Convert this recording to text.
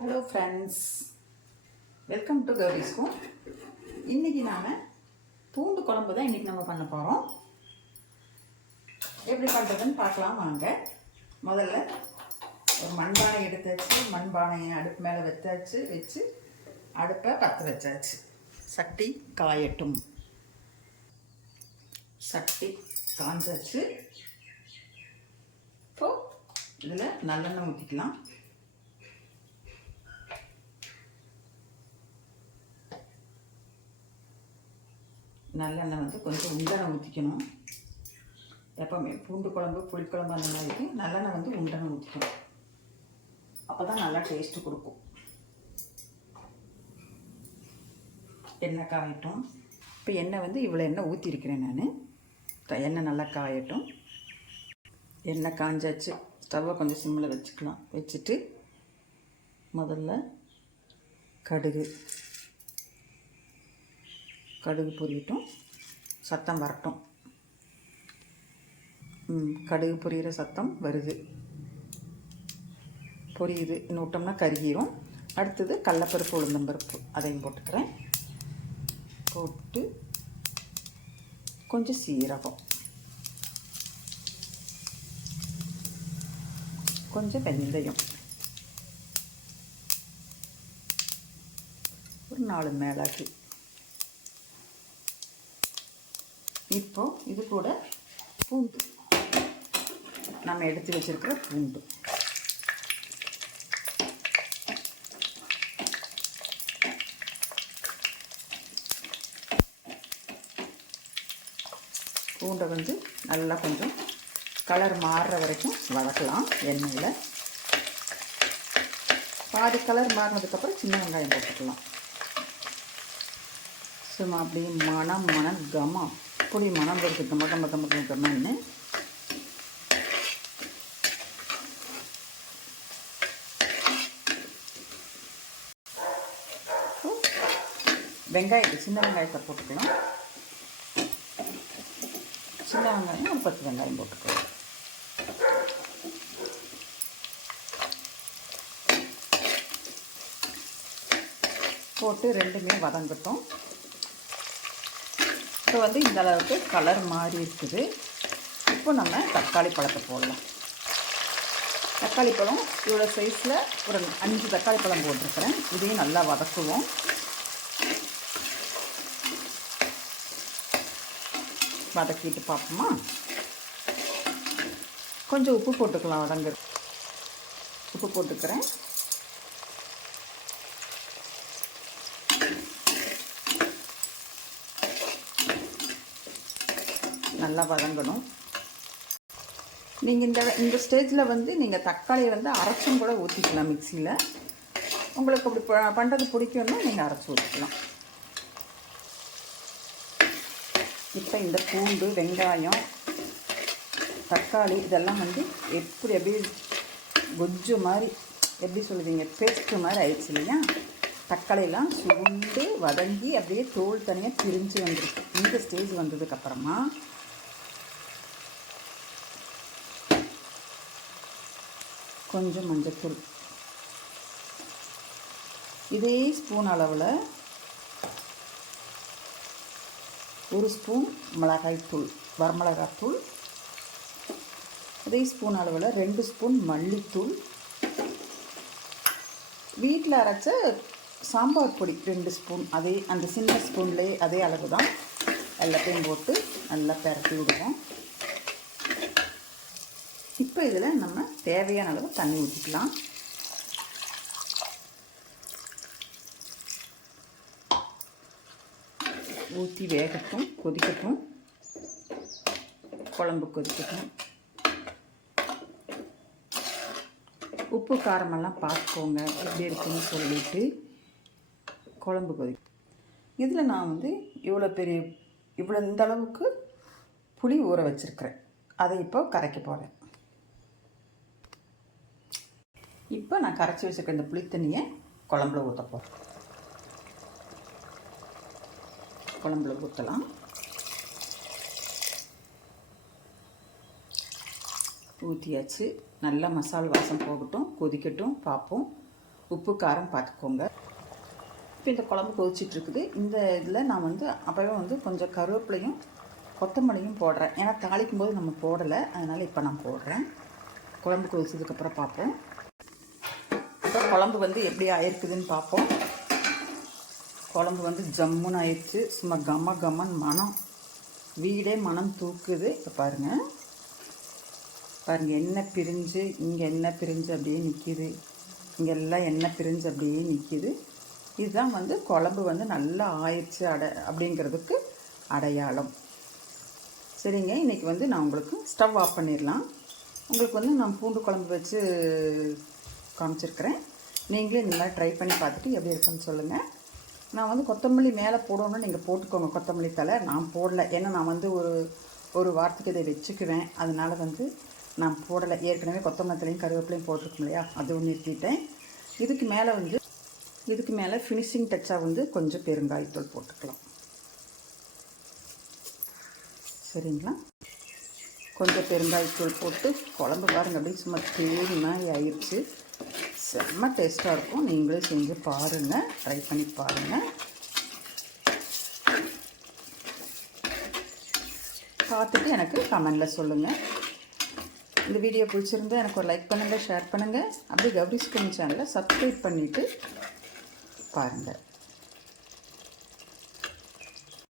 Hello friends welcome to கௌரிஸ்கும் இன்றைக்கி நாம் பூண்டு குழம்பு தான் இன்றைக்கி நம்ம பண்ண போகிறோம் எப்படி பண்ணுறதுன்னு பார்க்கலாம் வாங்க. முதல்ல ஒரு மண்பானை எடுத்தாச்சு. மண்பானையை அடுப்பு மேலே வச்சாச்சு. வச்சு அடுப்பை பற்ற வச்சாச்சு. சட்டி காயட்டும். சட்டி காஞ்சாச்சு. இப்போது இதில் நல்லெண்ணெய் ஊற்றிக்கலாம் நல்லெண்ணெய் வந்து கொஞ்சம் உண்டனை ஊற்றிக்கணும் எப்போவுமே பூண்டு குழம்பு புளிக்குழம்பு அந்த மாதிரிக்கு நல்லெண்ணெய் வந்து உண்டனை ஊற்றிக்கணும் அப்போ தான் நல்லா டேஸ்ட்டு கொடுக்கும். எண்ணெய் காயட்டும். இப்போ எண்ணெய் வந்து இவ்வளோ எண்ணெய் ஊற்றிருக்கிறேன் நான். எண்ணெய் நல்லா காயட்டும். எண்ணெய் காஞ்சாச்சு. ஸ்டவ்வை கொஞ்சம் சிம்மில் வச்சுக்கலாம். வச்சுட்டு முதல்ல கடுகு. கடுகு பொரியட்டும். சத்தம் வரட்டும். கடுகு பொரியிற சத்தம் வருது. பொரியுது. இன்னும் விட்டோம்னா கருகிரும். அடுத்தது கடலப்பருப்பு உளுந்தம்பருப்பு அதையும் போட்டுக்கிறேன். போட்டு கொஞ்சம் சீரகம். கொஞ்சம் வெந்தயம். ஒரு நாலு மேலாக்கு இப்போ இது கூட பூண்டு. நம்ம எடுத்து வச்சிருக்கிற பூண்டு. பூண்டை வந்து நல்லா கொஞ்சம் கலர் மாறுற வரைக்கும் வதக்கலாம் எண்ணெயில். பாதி கலர் மாறினதுக்கப்புறம் சின்ன வெங்காயம் போட்டுக்கலாம். சும்மா அப்படியே மனம் மனம் கமம். அப்படி மனம் வருது கம கம கம கம வெங்காயத்தை சின்ன வெங்காயத்தை போட்டுக்கலாம். சின்ன வெங்காயம் ஒரு பத்து வெங்காயம் போட்டுக்கலாம். போட்டு ரெண்டுமே வதங்கட்டும். இப்போ வந்து இந்த அளவுக்கு கலர் மாறி இருக்குது. இப்போ நம்ம தக்காளி பழத்தை போடலாம். தக்காளி பழம் இவ்வளோ சைஸில் ஒரு அஞ்சு தக்காளி பழம் போட்டிருக்கிறேன். இதையும் நல்லா வதக்குவோம். வதக்கிட்டு பார்ப்போமா? கொஞ்சம் உப்பு போட்டுக்கலாம் வதங்கு உப்பு போட்டுக்கிறேன். நல்லா வதங்கணும். நீங்கள் இந்த இந்த ஸ்டேஜில் வந்து நீங்கள் தக்காளியை வந்து அரைச்சும் கூட ஊற்றிக்கலாம் மிக்சியில். உங்களுக்கு அப்படி ப- பண்ணுறது பிடிக்கும்னா நீங்கள் அரைச்சி ஊற்றிக்கலாம் இப்போ இந்த பூண்டு வெங்காயம் தக்காளி இதெல்லாம் வந்து எப்படி அப்படியே கொஜ்ஜு மாதிரி எப்படி சொல்லுவீங்க பேஸ்ட்டு மாதிரி ஆயிடுச்சு இல்லையா? தக்காளியெல்லாம் சுருண்டு வதங்கி அப்படியே தோல் தனியாக பிரிஞ்சு வந்துருக்கு இந்த ஸ்டேஜ் வந்ததுக்கப்புறமா கொஞ்சம் மஞ்சத்தூள். இதே ஸ்பூன் அளவில் ஒரு ஸ்பூன் மிளகாய்த்தூள் வரமிளகாய்த்தூள் அதே ஸ்பூன் அளவில் ரெண்டு ஸ்பூன் மல்லித்தூள். வீட்டில் அரைச்ச சாம்பார் பொடி ரெண்டு ஸ்பூன் அதே அந்த சின்ன ஸ்பூன்லேயே அதே அளவு தான் எல்லாத்தையும் போட்டு நல்லா பெரட்டி விடுவோம். இப்போ இதில் நம்ம தேவையான அளவு தண்ணி ஊற்றிக்கலாம். ஊற்றி வேகட்டும் கொதிக்கட்டும். குழம்பு கொதிக்கட்டும். உப்பு காரமெல்லாம் பார்த்துக்கோங்க எப்படி இருக்குன்னு சொல்லிட்டு குழம்பு கொதி இதில் நான் வந்து இவ்வளோ பெரிய இவ்வளோ இந்த அளவுக்கு புளி ஊற வச்சுருக்கிறேன். அதை இப்போ கரைக்க போகிறேன் இப்போ நான் கரைச்சி வச்சுருக்க இந்த புளித்தண்ணியை குழம்புல ஊற்றப்போம் குழம்புல ஊற்றலாம் ஊற்றியாச்சு நல்லா மசால் வாசம் போகட்டும் கொதிக்கட்டும் பார்ப்போம். உப்பு காரம் பார்த்துக்கோங்க. இப்போ இந்த குழம்பு கொதிச்சிட்ருக்குது. இந்த இதில் நான் வந்து அப்போவே வந்து கொஞ்சம் கருவேப்பிலையும் கொத்தமல்லியும் போடுறேன். ஏன்னா தாளிக்கும் போது நம்ம போடலை. அதனால் இப்போ நான் போடுறேன். குழம்பு கொதிச்சதுக்கப்புறம் பார்ப்போம். இப்போ குழம்பு வந்து எப்படி ஆயிருக்குதுன்னு பார்ப்போம். குழம்பு வந்து ஜம்முன்னு ஆயிடுச்சு. சும்மா கம கமன் மனம். வீடே மனம் தூக்குது. இப்போ பாருங்கள் பாருங்கள் எண்ணெய் பிரிஞ்சு இங்கே எண்ணெய் பிரிஞ்சு அப்படியே நிற்கிது இங்கே எல்லாம் எண்ணெய் பிரிஞ்சு அப்படியே நிற்கிது இதுதான் வந்து குழம்பு வந்து நல்லா ஆயிடுச்சு அட அப்படிங்கிறதுக்கு அடையாளம். சரிங்க இன்றைக்கி வந்து நான் உங்களுக்கு ஸ்டவ் ஆஃப் பண்ணிடலாம். உங்களுக்கு வந்து நான் பூண்டு குழம்பு வச்சு காமிச்சிருக்கிறேன். நீங்களே இந்த மாதிரி ட்ரை பண்ணி பார்த்துட்டு எப்படி இருக்குன்னு சொல்லுங்கள் நான் வந்து கொத்தமல்லி மேலே போடணும்னு நீங்கள் போட்டுக்கோங்க. கொத்தமல்லி தலை நான் போடல. ஏன்னா நான் வந்து ஒரு ஒரு வாரத்துக்கு இதை வச்சுக்குவேன். அதனால் வந்து நான் போடலை. ஏற்கனவே கொத்தமல்லி தலையும் கருவேப்பிலையும் போட்டிருக்கோம் இல்லையா? அது ஒன்று நிறுத்திட்டேன். இதுக்கு மேலே வந்து இதுக்கு மேலே ஃபினிஷிங் டச்சாக வந்து கொஞ்சம் பெருங்காயத்தூள் போட்டுக்கலாம். சரிங்களா? கொஞ்சம் பெருங்காயத்தூள் போட்டு குழம்பு பாருங்கள் அப்படியே சும்மா தேடி ஆயிடுச்சு செம்ம டேஸ்ட்டாக இருக்கும். நீங்களும் செஞ்சு பாருங்கள் ட்ரை பண்ணி பாருங்கள் பார்த்துட்டு எனக்கு கமெண்டில் சொல்லுங்கள் இந்த வீடியோ பிடிச்சிருந்தா எனக்கு ஒரு லைக் பண்ணுங்கள் ஷேர் பண்ணுங்கள் அப்படியே கௌரி ஸ்கின் சேனலை சப்ஸ்கிரைப் பண்ணிவிட்டு பாருங்கள்